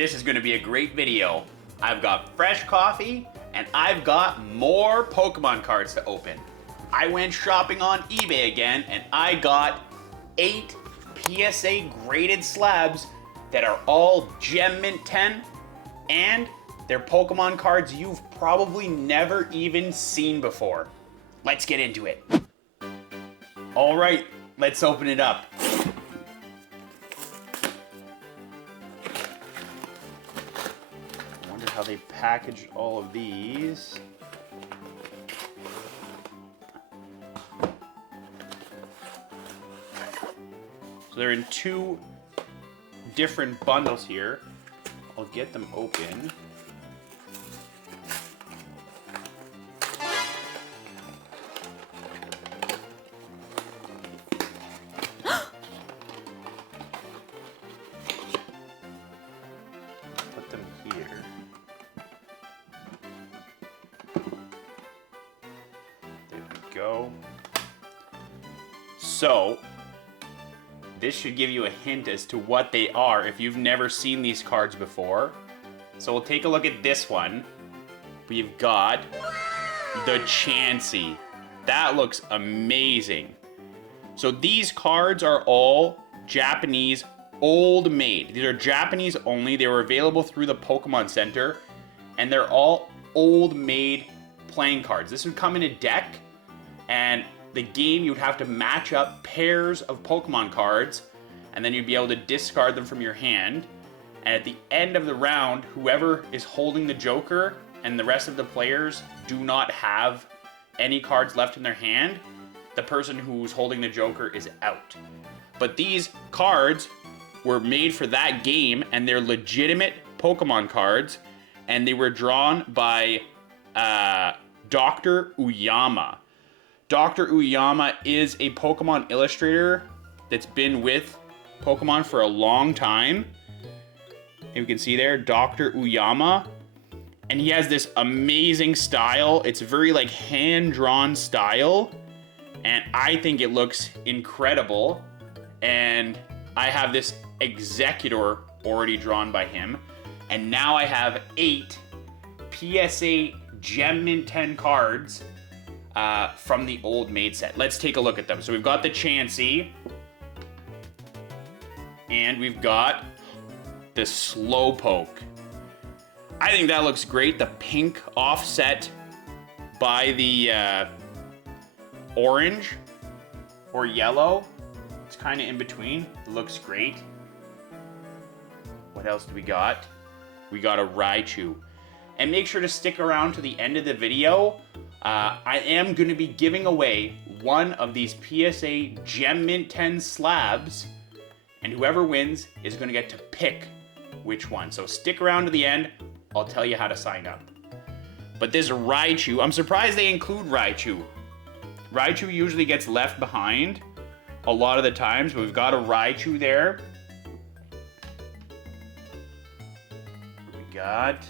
This is gonna be a great video. I've got fresh coffee and I've got more Pokemon cards to open. I went shopping on eBay again and I got 8 PSA graded slabs that are all GEM-MINT 10 and they're Pokemon cards you've probably never even seen before. Let's get into it. All right, let's open it up. I wonder how they packaged all of these. So they're in 2 different bundles here. I'll get them open. Put them here. There we go. So, this should give you a hint as to what they are if you've never seen these cards before. So we'll take a look at this one. We've got the Chansey. That looks amazing. So these cards are all Japanese Old Maid. These are Japanese only. They were available through the Pokemon Center. And they're all Old Maid playing cards. This would come in a deck. And the game, you would have to match up pairs of Pokemon cards, and then you'd be able to discard them from your hand. And at the end of the round, whoever is holding the Joker and the rest of the players do not have any cards left in their hand, the person who's holding the Joker is out. But these cards were made for that game, and they're legitimate Pokemon cards, and they were drawn by Dr. Ooyama. Dr. Ooyama is a Pokemon illustrator that's been with Pokemon for a long time. And you can see there, Dr. Ooyama. And he has this amazing style. It's very like hand-drawn style. And I think it looks incredible. And I have this Executor already drawn by him. And now I have 8 PSA GEM-MINT 10 cards from the Old Maid set. Let's take a look at them. So we've got the Chansey. And we've got the Slowpoke. I think that looks great. The pink offset by the orange or yellow. It's kind of in between. It looks great. What else do we got? We got a Raichu. And make sure to stick around to the end of the video. I am going to be giving away one of these PSA GEM-MINT 10 slabs, and whoever wins is going to get to pick which one. So stick around to the end. I'll tell you how to sign up. But this Raichu, I'm surprised they include Raichu. Raichu usually gets left behind a lot of the times, but we've got a Raichu there. We got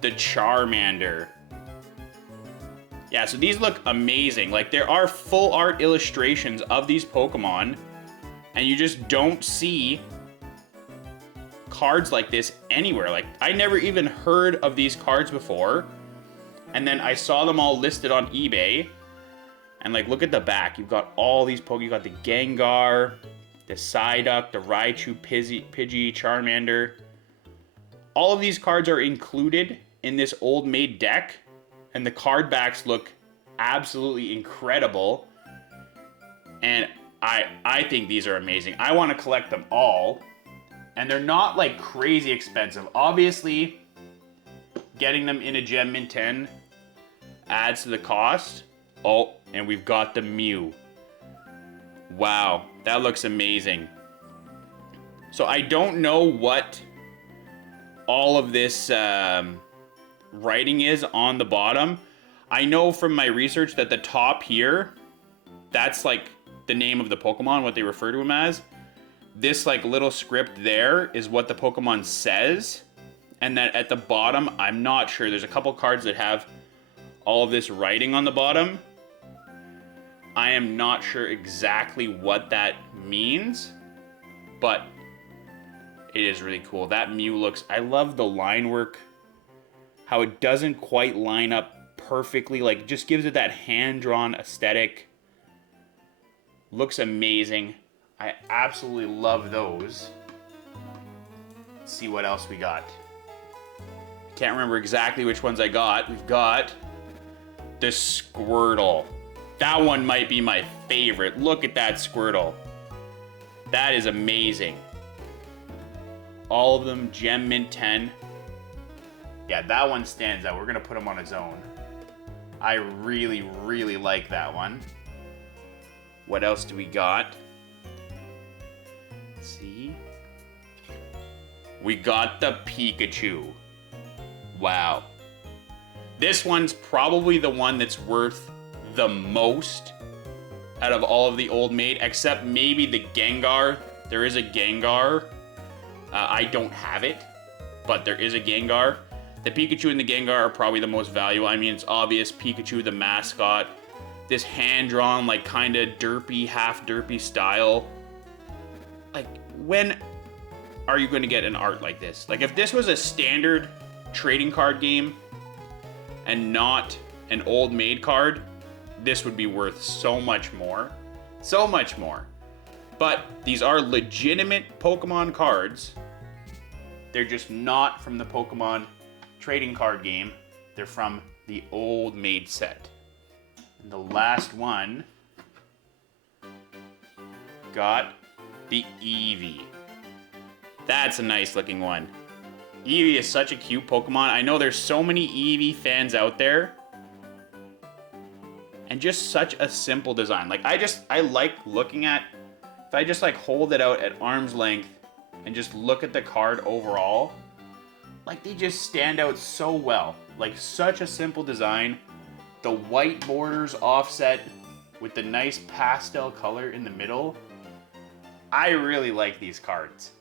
the Charmander. Yeah, so these look amazing. Like, there are full art illustrations of these Pokemon, and you just don't see cards like this anywhere. Like, I never even heard of these cards before, and then I saw them all listed on eBay, and like, look at the back. You've got all these Pokemon. You got the Gengar, the Psyduck, the Raichu, Pidgey, Charmander. All of these cards are included in this Old Maid deck. And the card backs look absolutely incredible. And I think these are amazing. I want to collect them all. And they're not like crazy expensive. Obviously, getting them in a GEM-MINT 10 adds to the cost. Oh, and we've got the Mew. Wow, that looks amazing. So I don't know what all of this writing is on the bottom. I know from my research that the top here, that's like the name of the Pokemon, what they refer to him as. This like little script there is what the Pokemon says. And then at the bottom, I'm not sure. There's a couple cards that have all of this writing on the bottom. I am not sure exactly what that means, but It is really cool. That Mew looks... I love the line work. How it doesn't quite line up perfectly. Like, just gives it that hand-drawn aesthetic. Looks amazing. I absolutely love those. Let's see what else we got. Can't remember exactly which ones I got. We've got the Squirtle. That one might be my favorite. Look at that Squirtle. That is amazing. All of them, GEM-MINT 10. Yeah, that one stands out. We're going to put him on his own. I really, really like that one. What else do we got? Let's see. We got the Pikachu. Wow. This one's probably the one that's worth the most out of all of the Old Maid, except maybe the Gengar. There is a Gengar. I don't have it, but there is a Gengar. The Pikachu and the Gengar are probably the most valuable. I mean, it's obvious. Pikachu, the mascot. This hand-drawn, like, kind of derpy, half-derpy style. Like, when are you going to get an art like this? Like, if this was a standard trading card game and not an Old Maid card, this would be worth so much more. So much more. But these are legitimate Pokemon cards. They're just not from the Pokemon trading card game. They're from the Old Maid set. And the last one got the Eevee. That's a nice looking one. Eevee is such a cute Pokemon. I know there's so many Eevee fans out there. And just such a simple design. Like, I like looking at, if I just like hold it out at arm's length and just look at the card overall, like they just stand out so well. Like such a simple design. The white borders offset with the nice pastel color in the middle. I really like these cards.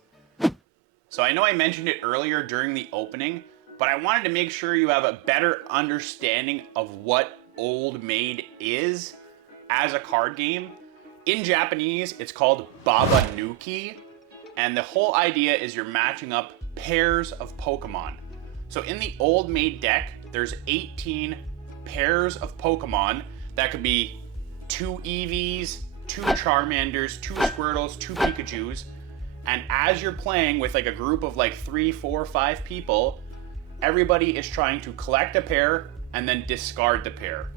So I know I mentioned it earlier during the opening, but I wanted to make sure you have a better understanding of what Old Maid is as a card game. In Japanese, it's called Babanuki, and the whole idea is you're matching up pairs of Pokemon. So in the Old Maid deck, there's 18 pairs of Pokemon. That could be 2 Eevees, 2 Charmanders, 2 Squirtles, 2 Pikachus. And as you're playing with like a group of like 3, 4, 5 people, everybody is trying to collect a pair and then discard the pair.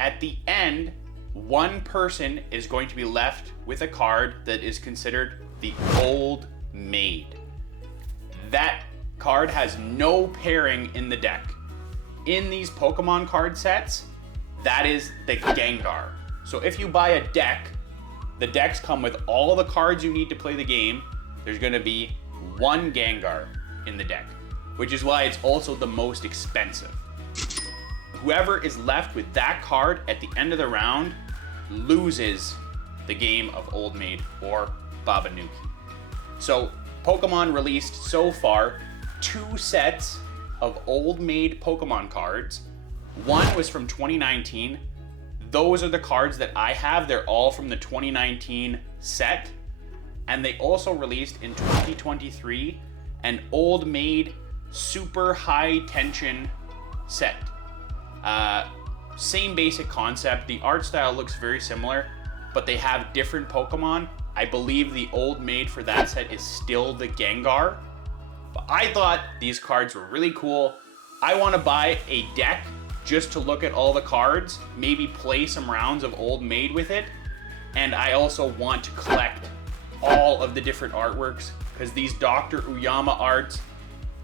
At the end, one person is going to be left with a card that is considered the Old Maid. That card has no pairing in the deck. In these Pokemon card sets, that is the Gengar. So if you buy a deck, the decks come with all the cards you need to play the game. There's going to be one Gengar in the deck, which is why it's also the most expensive. Whoever is left with that card at the end of the round loses the game of Old Maid or Babanuki. So Pokemon released so far 2 sets of Old Maid Pokemon cards. One was from 2019. Those are the cards that I have. They're all from the 2019 set. And they also released in 2023 an Old Maid Super High Tension set. Same basic concept. The art style looks very similar, but they have different Pokemon. I believe the Old Maid for that set is still the Gengar. But I thought these cards were really cool. I want to buy a deck just to look at all the cards, maybe play some rounds of Old Maid with it. And I also want to collect all of the different artworks because these Dr. Ooyama arts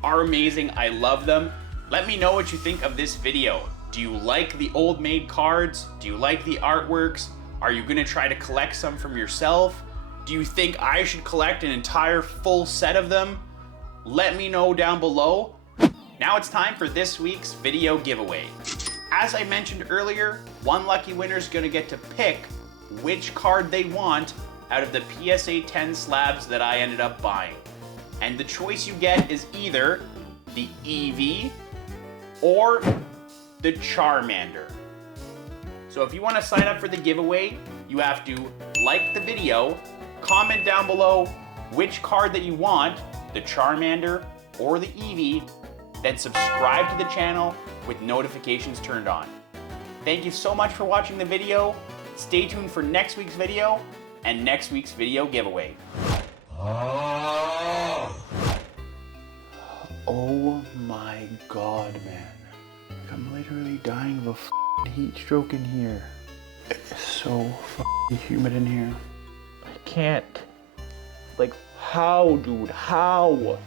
are amazing. I love them. Let me know what you think of this video. Do you like the Old Maid cards? Do you like the artworks? Are you going to try to collect some from yourself? Do you think I should collect an entire full set of them? Let me know down below. Now it's time for this week's video giveaway. As I mentioned earlier, one lucky winner is going to get to pick which card they want out of the PSA 10 slabs that I ended up buying. And the choice you get is either the Eevee or the Charmander. So if you want to sign up for the giveaway, you have to like the video, comment down below which card that you want, the Charmander or the Eevee, then subscribe to the channel with notifications turned on. Thank you so much for watching the video. Stay tuned for next week's video and next week's video giveaway. Oh my god, man. I'm literally dying of a heat stroke in here. It's so humid in here. I can't. Like, how, dude? How?